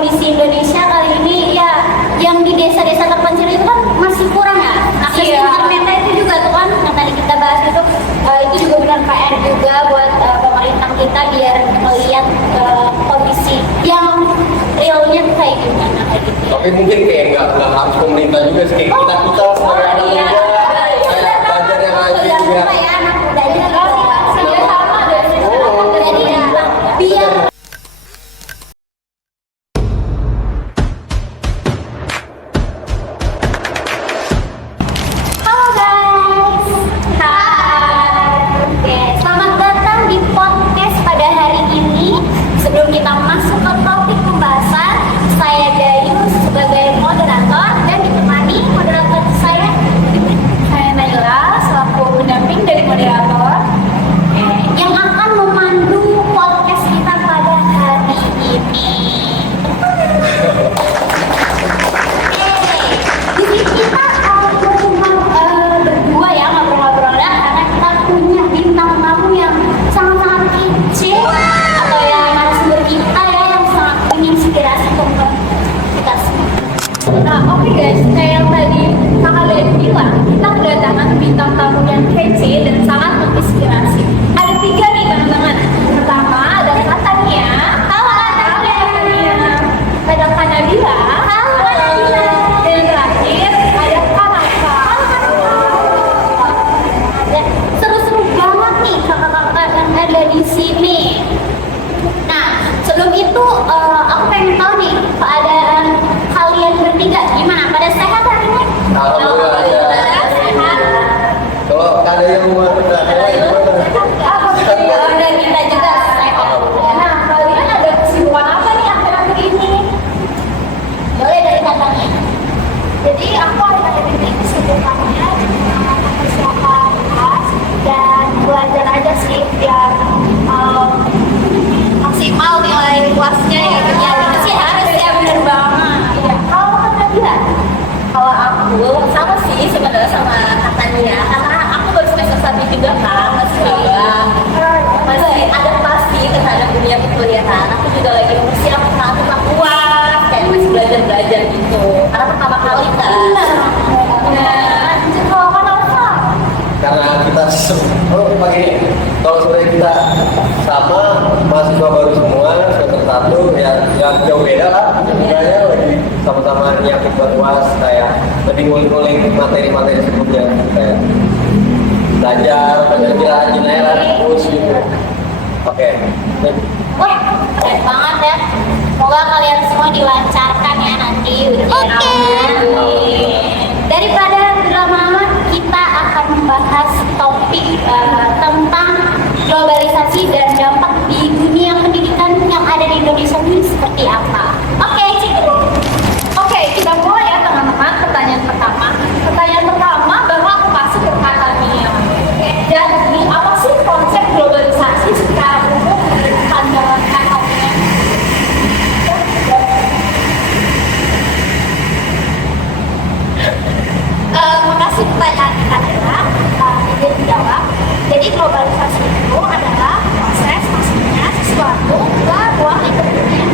kondisi Indonesia kali ini ya, yang di desa-desa terpencil itu kan masih kurang ya akses internetnya itu juga tuh kan yang tadi kita bahas itu juga benar PR juga buat pemerintah kita biar melihat kondisi yang realnya tuh kayak gimana kayak gitu. Tapi mungkin kayak nggak harus pemerintah juga sih, kayak kita sebagai anak muda kayak belajar yang rajin juga. Ya anak muda ini sama dari jadi ya biar sebelum kita masuk ke topik pembahasan, saya Dayu sebagai moderator dan ditemani moderator saya Naila selaku pendamping dari moderator yang akan memandu podcast kita pada hari ini. Di sini kita berdua ya ngobrol-ngobrol karena kita punya bintang tamu yang sangat-sangat kece atau ya kita ya yang sangat menginspirasi untuk kita semua. Nah, oke guys, kayak yang tadi kakak Lian bilang, kita kedatangan bintang tamu yang kece dan sangat menginspirasi. Ada 3 nih teman-teman. Pertama ada Katania. Halo Katania. Ada Kanabila. Halo Kanabila. Dan yang terakhir ada Kanaka. Ya, seru-seru banget nih kakak-kakak yang ada di sini. Sebelum itu, aku pengen tahu nih keadaan kalian bertiga gimana? Pada sehat hari ini? Alhamdulillah sehat. Kalau ada yang mau Alhamdulillah dan kita juga sehat. Nah, kalian ada kesibukan apa nih akhir-akhir ini? Boleh dari katanya. Jadi aku akhir-akhir ini kesibukannya persiapan kelas dan belajar aja sih biar maksimal nilai kelasnya ya sih harus ya bener banget ya. Kalau Katania, kalau aku sama sih sebenarnya sama Katania karena aku baru semester 1 juga kan masih adaptasi terhadap dunia perkuliahan. Aku juga lagi mempersiapkan tentang UAS kayak masih belajar gitu karena pertama kali kan. Kalau kenapa? Karena kita begini, kalau sebenarnya kita sama mahasiswa baru semua semester 1 ya jauh beda lah sebenarnya, lagi sama-sama nyiapin buat UAS kayak lebih ngulik-ngulik materi-materi sebelumnya kayak belajar rajin aja terus gitu. Oke. Wah, keren banget ya. Semoga kalian semua dilancarkan ya nanti ujiannya. Daripada berlama-lama, kita akan membahas topik tentang globalisasi dan dampak di dunia pendidikan yang ada di Indonesia ini seperti apa. Oke, Oke, kita mulai ya teman-teman. Pertanyaan pertama baru aku masuk ke Katania. Jadi apa sih konsep globalisasi secara umum menurut pandangan Katania? Makasih pertanyaan adalah izin dijawab. Jadi globalisasi itu adalah proses masuknya sesuatu ke ruang lingkup dunia.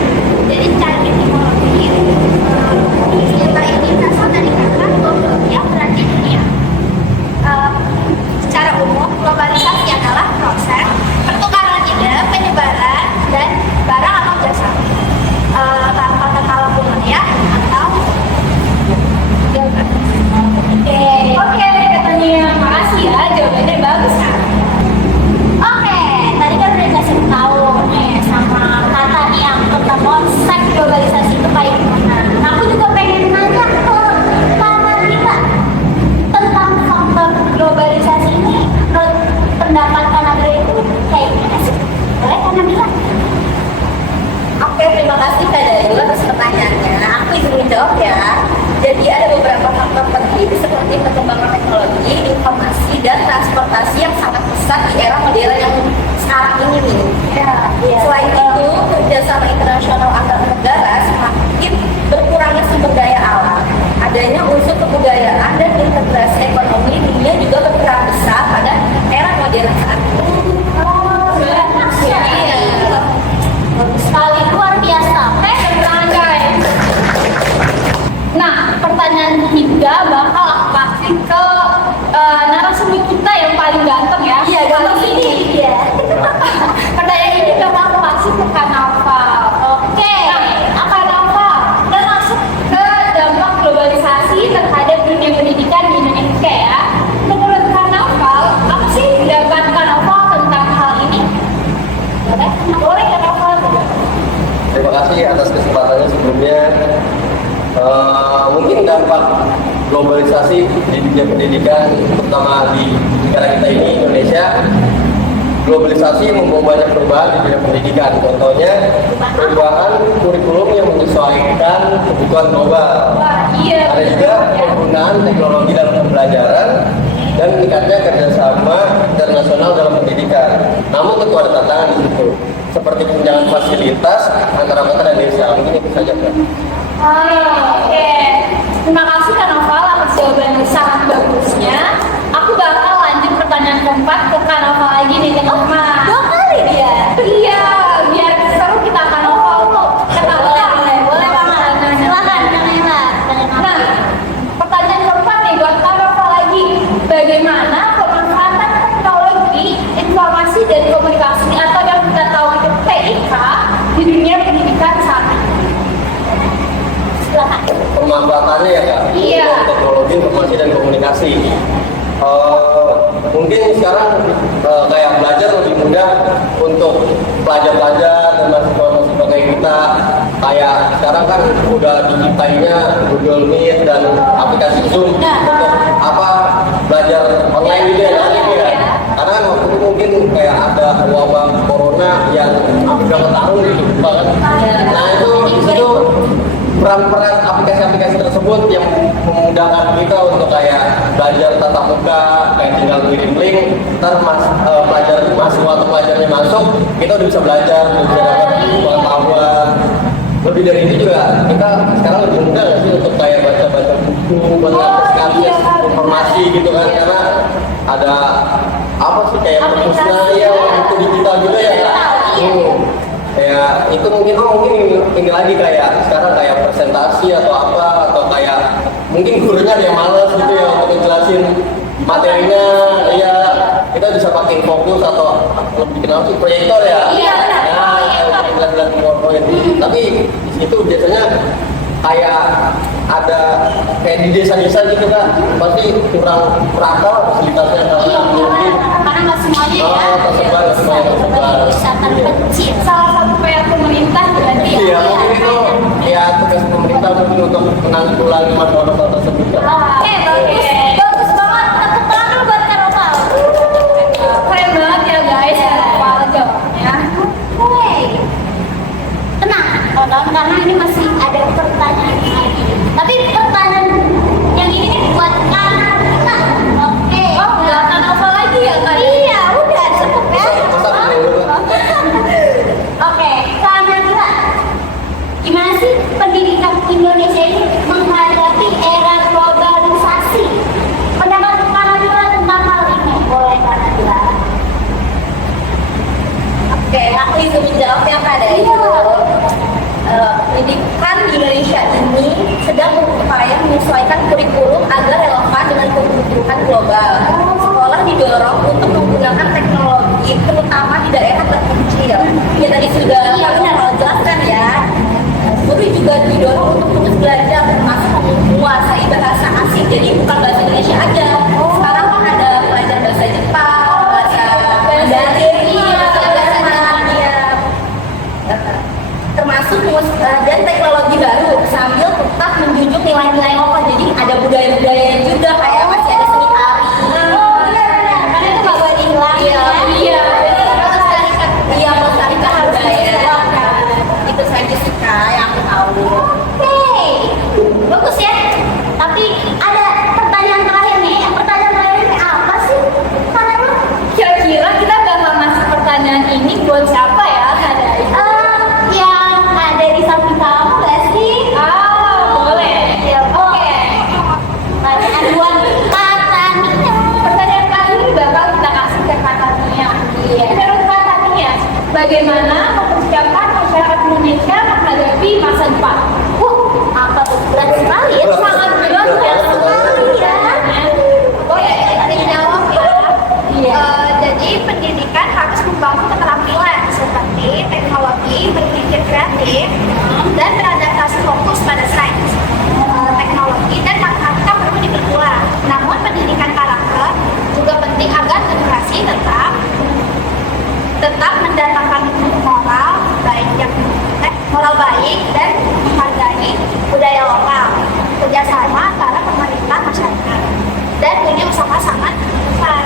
Jadi secara etimologi istilah ini berasal dari kata global yang berarti dunia. Secara umum globalisasi adalah proses pertukaran ide, penyebaran dan barang atau jasa tanpa terkala ya atau Oke, Katania, makasih ya, jawabannya bagus kan? Oke, tadi kan udah kasih tahu nih sama Katania tentang konsep globalisasi itu kayak gimana. Nah, aku juga pengen nanya ke Kanabila tentang faktor globalisasi ini. Menurut pendapat Kanabila itu kayak gimana sih? Boleh Kanabila? Oke, terima kasih Kak Dayu atas pertanyaannya. Aku ingin menjawab ya. Jadi ada beberapa faktor penting seperti perkembangan teknologi, informasi, dan transportasi yang sangat pesat di era modern yang sekarang ini nih. Selain itu, kerjasama internasional antar negara semakin berkurangnya sumber daya alam. Adanya unsur kebudayaan dan integrasi ekonomi dunia juga berperan besar pada era modern saat ini. Bagus sekali, luar biasa. Berangkai Terima kasih atas kesempatannya sebelumnya. Mungkin dampak globalisasi di dunia pendidikan, terutama di negara kita ini, Indonesia, globalisasi membawa banyak perubahan di bidang pendidikan. Contohnya, perubahan kurikulum yang menyesuaikan kebutuhan global. Ada juga penggunaan teknologi dalam pembelajaran dan meningkatnya kerjasama internasional dalam pendidikan. Namun tentu ada tantangan di situ, seperti tunjangan fasilitas antara kota dan desa. Mungkin itu saja, Pak. Oke. Terima kasih Kak Noval atas jawaban yang sangat bagusnya. Aku bakal lanjut pertanyaan keempat ke Kak Noval lagi nih, teman-teman. 2 kali dia. Iya, biar seru kita Kak Noval tuh. Boleh banget. Silakan Kamila. Nah, pertanyaan keempat nih buat Kak Noval lagi. Bagaimana pemanfaatan teknologi, informasi dan komunikasi atau yang kita tahu itu TIK di dunia pendidikan saat ini? Silakan. Pemanfaatannya ya, Kak? Iya. Untuk teknologi, informasi, dan komunikasi. Mungkin sekarang kayak belajar lebih mudah untuk pelajar-pelajar dan mahasiswa-mahasiswa kayak kita. Kayak sekarang kan udah diciptainya Google Meet dan aplikasi Zoom untuk belajar online gitu ya. Karena waktu itu mungkin kayak ada wabah corona yang berapa tahun gitu banget. Nah itu peran-peran aplikasi-aplikasi tersebut yang memudahkan kita untuk kayak belajar tatap muka, kayak tinggal kirim link, ntar mahasiswa atau pelajarnya masuk, kita udah bisa belajar, udah bisa dapat pengetahuan. Lebih dari itu juga kita sekarang lebih mudah nggak sih untuk kayak baca-baca buku, akses informasi gitu kan, karena ada apa sih kayak perpustakaan ya, buku digital juga ya. Kayak itu mungkin ini lagi kayak sekarang kayak presentasi atau apa, atau kayak mungkin gurunya ada yang males gitu ya untuk ngejelasin materinya. Iya, kita bisa pakai fokus atau lebih dikenal sih proyektor ya. Iya, benar. Nah, jelas-jelas PowerPoint. Tapi di situ biasanya kayak ada kayak di desa-desa gitu kan, pasti kurang merata fasilitasnya karena mungkin Karena nggak semuanya ya. tersebar. Bisa terpencil. Salah satu PR pemerintah berarti ya. Iya, mungkin itu ya tugas pemerintah mungkin untuk menanggulangi masalah tersebut. Oke, bagus banget. Tepuk tangan dulu buat Kak Noval. Keren banget ya guys, Noval jawabnya. Oke. Tenang, kawan-kawan, karena ini masih ada pertanyaan lagi. Tapi pertanyaan yang ini nih buat kanan kita. Oke. Oh, udah Kak Noval lagi ya Kak? Iya, udah cukup ya. Oke, kanan kita. Gimana sih pendidikan Indonesia ini menghadapi era globalisasi? Pendapat Kanadila tentang hal ini, boleh Kanadila? Oke, aku itu menjawab yang ada itu. Pendidikan di Indonesia ini sedang berupaya menyesuaikan kurikulum agar relevan dengan kebutuhan global. Sekolah didorong untuk menggunakan teknologi, terutama di daerah terpencil. Ya tadi sudah Kak jelaskan ya. Guru juga didorong untuk terus belajar, termasuk menguasai bahasa asing. Jadi bukan bahasa Indonesia aja. Sekarang kan ada belajar bahasa Jepang, bahasa Mandarin, bahasa India, termasuk dan teknologi baru sambil tetap menjunjung nilai-nilai lokal. Jadi ada budaya-budaya juga kayak masih ada seni tari. Oh iya, karena itu nggak boleh dihilangin ya. Iya, melestarikan budaya. Itu saja sih Kak yang aku tahu. Oke, bagus ya. Tapi ada pertanyaan terakhir nih. Pertanyaan terakhir ini apa sih? Kanadila? Kira-kira kita bakal ngasih pertanyaan ini buat siapa ya? Ada itu. Yang ada di samping kamu nggak sih? Boleh. Ya, oke. Pertanyaan buat Kak Tania. Pertanyaan kali ini bakal kita kasih ke Kak Tania. Iya. Menurut Kak Tania, bagaimana mempersiapkan masyarakat Indonesia menghadapi masa depan? Apa tuh? Berat sekali ya? Sangat berat Berat ya. sekali ya. Boleh dijawab ya. Iya. Jadi pendidikan harus membangun keterampilan seperti teknologi, berpikir kreatif, dan beradaptasi fokus pada sains. Teknologi dan matematika perlu diperkuat. Namun pendidikan karakter juga penting agar generasi tetap mendatangkan moral baik yang berkembang baik dan menghargai budaya lokal, kerjasama antara pemerintah masyarakat dan punya usaha sangat besar.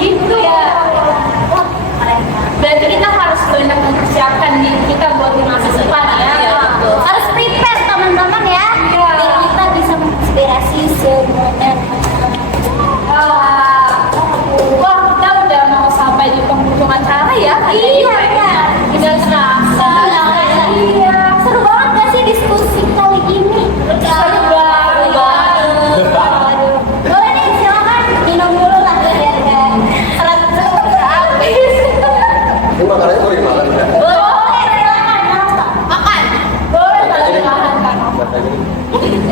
Gitu ya. Wah, keren banget. Berarti kita harus banyak mempersiapkan diri kita buat di masa depan ya. Iya, betul. Harus prepare teman-teman ya. Iya. Biar kita bisa menginspirasi semuanya. Wah, kita udah mau sampai di penghujung acara ya. Iya. Tidak terasa. Iya. Seru banget gak sih diskusi kali ini? Seru banget. Aduh. Boleh nih, silakan minum dulu lah biar gak seret habis. Ini makanannya boleh dimakan enggak? Boleh, silakan. Makan. Boleh kalau dimakan kan.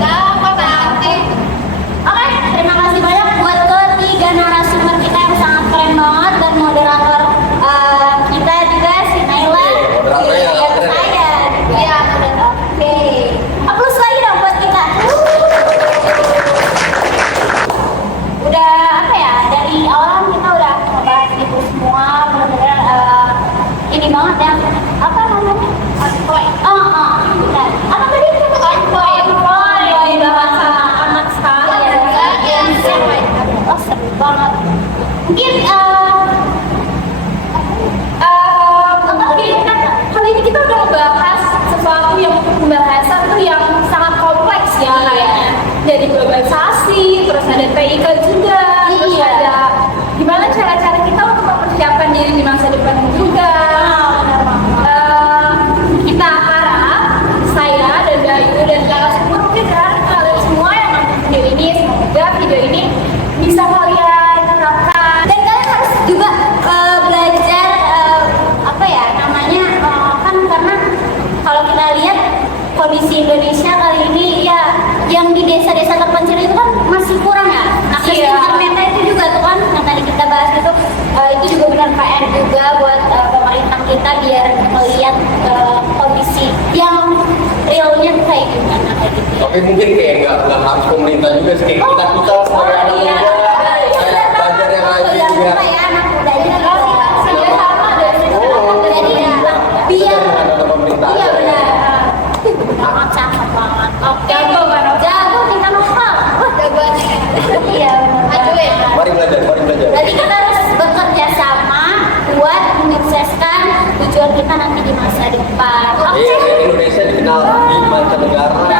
Ya, apa nanti? Oke, terima kasih banyak buat ketiga narasumber kita yang sangat keren banget dan moderator kita juga si Naila. Moderatornya yang Yang keren. saya. Iya, udah. Oke. Aplaus lagi dong buat kita. Udah apa ya? Dari awal kita udah ngebahas itu semua, benar-benar ini banget ya. Apa namanya? Konvoy. Benar. Apa tadi? Konvoy. Konvoy. Bahasa anak sekarang ya. Iya, siapa itu? Oh, seru banget. Mungkin kali ini kita udah bahas sesuatu yang pembahasan tuh yang sangat kompleks ya kayaknya. Dari globalisasi, terus ada TIK juga, terus ada gimana cara-cara kita untuk mempersiapkan diri di masa depan juga. Kita harap saya dan Dayu dan semua mungkin kalian semua yang nonton video ini, semoga video ini bisa kalian terapkan dan kalian harus juga belajar apa ya namanya kan karena kalau kita lihat kondisi Indonesia kali ini ya yang di desa-desa terpencil itu kan masih kurang ya akses internetnya itu juga tuh kan yang tadi kita bahas itu juga benar PR juga buat pemerintah kita biar melihat kondisi yang realnya tuh kayak gimana kayak gitu. Tapi mungkin kayak nggak harus pemerintah juga sih, kayak kita sebagai anak iya. muda kayak belajar yang lain juga. Tergantung ya anak mudanya sama dari jadi ya biar Ada pemerintah. iya benar amat cakep banget oke jago kita novel Jagoannya. iya benar Ajuin. Mari belajar, mari belajar. jadi kita harus bekerja sama buat menyukseskan tujuan kita nanti di masa depan oke Iya, Indonesia dikenal di mancanegara.